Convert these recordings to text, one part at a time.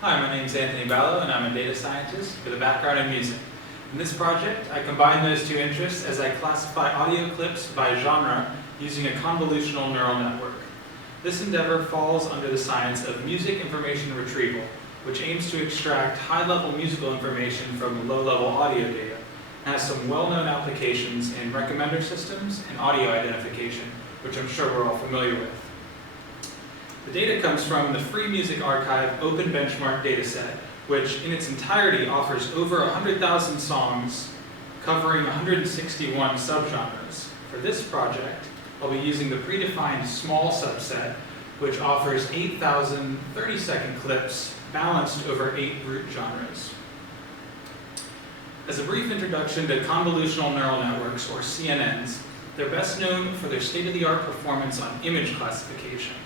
Hi, my name is Anthony Baulo, and I'm a data scientist with a background in music. In this project, I combine those two interests as I classify audio clips by genre using a convolutional neural network. This endeavor falls under the science of music information retrieval, which aims to extract high-level musical information from low-level audio data, and has some well-known applications in recommender systems and audio identification, which I'm sure we're all familiar with. The data comes from the Free Music Archive Open Benchmark dataset, which in its entirety offers over 100,000 songs covering 161 subgenres. For this project, I'll be using the predefined small subset, which offers 8,000 30-second clips balanced over 8 root genres. As a brief introduction to convolutional neural networks, or CNNs, they're best known for their state-of-the-art performance on image classification,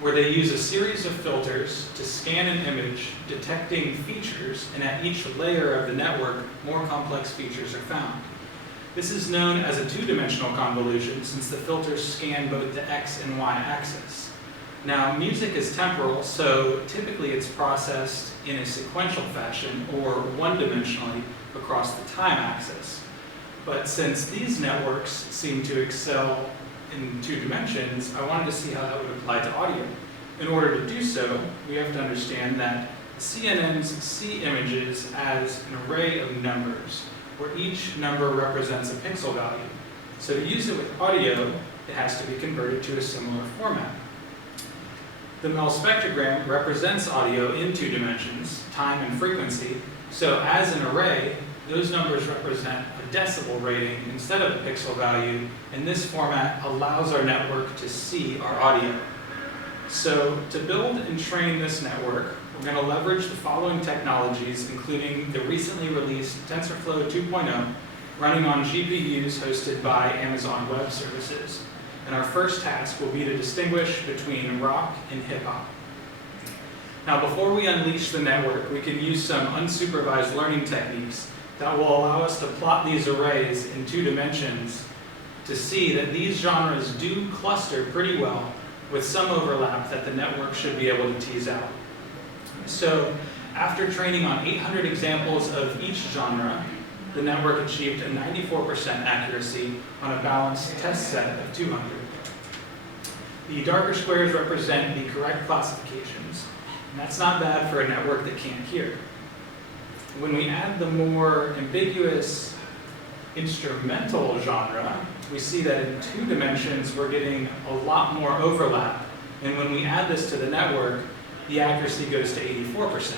where they use a series of filters to scan an image, detecting features, and at each layer of the network, more complex features are found. This is known as a two-dimensional convolution since the filters scan both the x and y axis. Now, music is temporal, so typically it's processed in a sequential fashion or one-dimensionally across the time axis. But since these networks seem to excel in 2 dimensions, I wanted to see how that would apply to audio. In order to do so, we have to understand that CNNs see images as an array of numbers, where each number represents a pixel value. So to use it with audio, it has to be converted to a similar format. The Mel spectrogram represents audio in 2 dimensions, time and frequency, so as an array, those numbers represent a decibel rating instead of a pixel value, and this format allows our network to see our audio. So to build and train this network, we're going to leverage the following technologies, including the recently released TensorFlow 2.0, running on GPUs hosted by Amazon Web Services. And our first task will be to distinguish between rock and hip-hop. Now, before we unleash the network, we can use some unsupervised learning techniques that will allow us to plot these arrays in 2 dimensions to see that these genres do cluster pretty well with some overlap that the network should be able to tease out. So after training on 800 examples of each genre, the network achieved a 94% accuracy on a balanced test set of 200. The darker squares represent the correct classifications, and that's not bad for a network that can't hear. When we add the more ambiguous instrumental genre, we see that in 2 dimensions we're getting a lot more overlap. And when we add this to the network, the accuracy goes to 84%,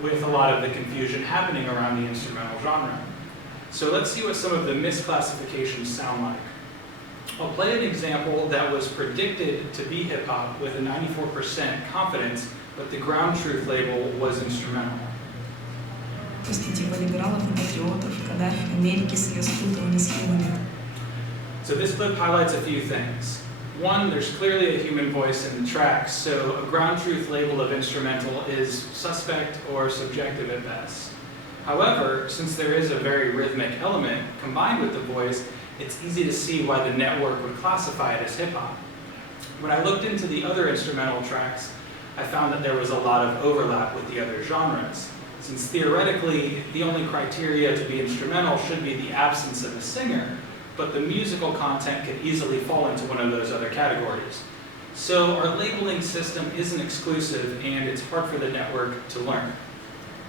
with a lot of the confusion happening around the instrumental genre. So let's see what some of the misclassifications sound like. I'll play an example that was predicted to be hip-hop with a 94% confidence, but the ground truth label was instrumental. So this clip highlights a few things. One, there's clearly a human voice in the tracks, so a ground truth label of instrumental is suspect or subjective at best. However, since there is a very rhythmic element combined with the voice, it's easy to see why the network would classify it as hip-hop. When I looked into the other instrumental tracks, I found that there was a lot of overlap with the other genres, since theoretically the only criteria to be instrumental should be the absence of a singer, but the musical content could easily fall into one of those other categories. So our labeling system isn't exclusive, and it's hard for the network to learn.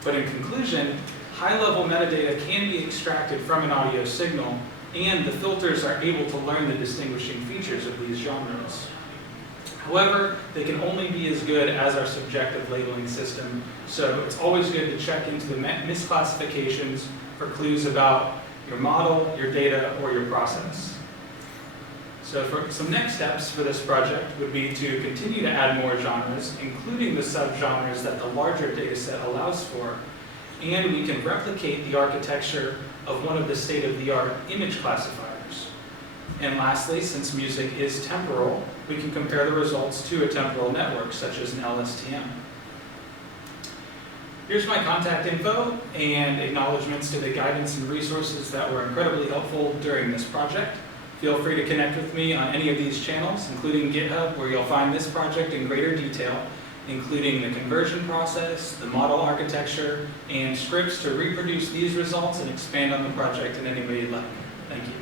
But in conclusion, high-level metadata can be extracted from an audio signal, and the filters are able to learn the distinguishing features of these genres. However, they can only be as good as our subjective labeling system, so it's always good to check into the misclassifications for clues about your model, your data, or your process. So for some next steps for this project would be to continue to add more genres, including the subgenres that the larger dataset allows for, and we can replicate the architecture of one of the state-of-the-art image classifiers. And lastly, since music is temporal, we can compare the results to a temporal network, such as an LSTM. Here's my contact info and acknowledgments to the guidance and resources that were incredibly helpful during this project. Feel free to connect with me on any of these channels, including GitHub, where you'll find this project in greater detail, including the conversion process, the model architecture, and scripts to reproduce these results and expand on the project in any way you'd like. Thank you.